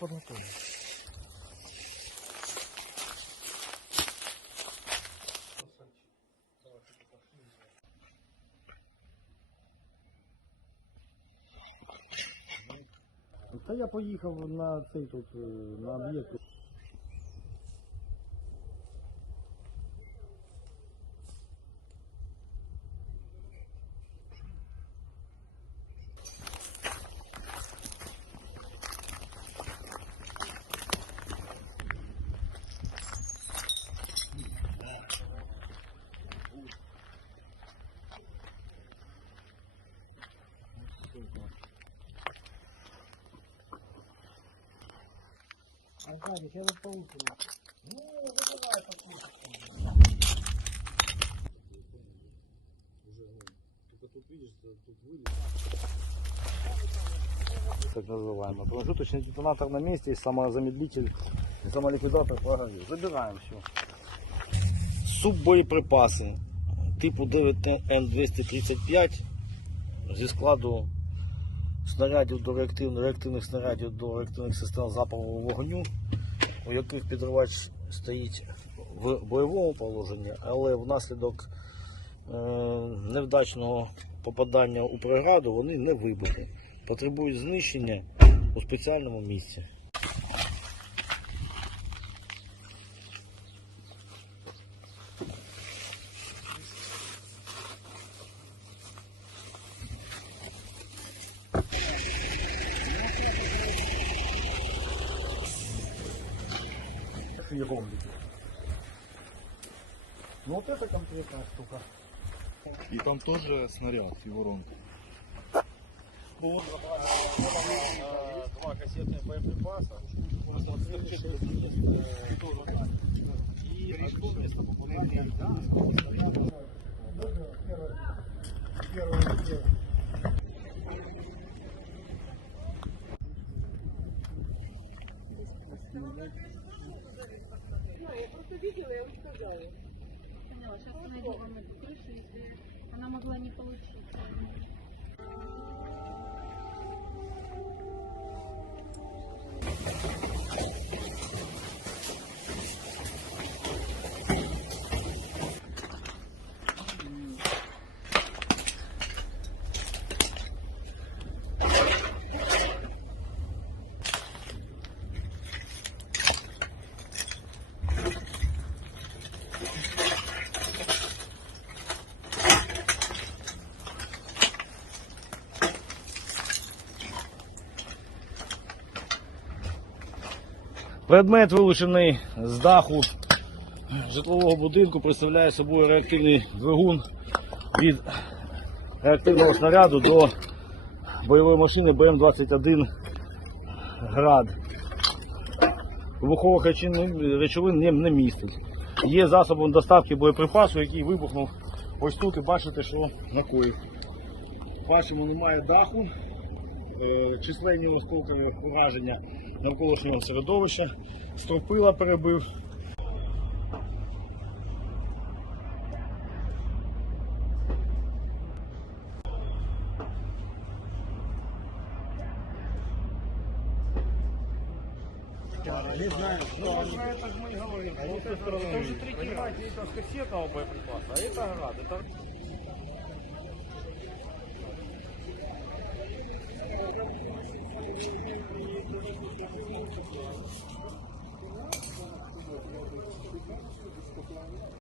подготовлен. Та я поїхав на цей тут, на об'єкт. Аркадий, я вот получил. Ну, давай послушай. Только тут видишь, тут вылез. Так называемый. Промежуточный детонатор на месте, самозамедлитель, самоликвидатор прогорел. Забираем все. Суббоєприпаси типу 9Н235 зі складу снарядів до реактивних снарядів до реактивних систем залпового вогню, у яких підривач стоїть в бойовому положенні, але внаслідок невдачного попадання у преграду вони не вибухи, потребують знищення у спеціальному місці. И ромбики. Ну вот это конкретная штука. И там тоже снаряд, его ромб. Вот два кассетных боеприпаса. И одно место попадания. Первый. Я просто видела, я уже сказала. Поняла, сейчас найду вам эту крышу, если она могла не получиться. Предмет, вилучений з даху житлового будинку, представляє собою реактивний двигун від реактивного снаряду до бойової машини БМ-21 «Град». Вибухових речовин не містить. Є засобом доставки боєприпасу, який вибухнув ось тут, і бачите, що накоїв. Бачимо, немає даху, численні осколкові ураження навколишнього середовища, стропила перебив. Не знаю, Ну, это же мы и говорим. Это уже третий раз. Это с кассетного боеприпаса, а это «Град». Это...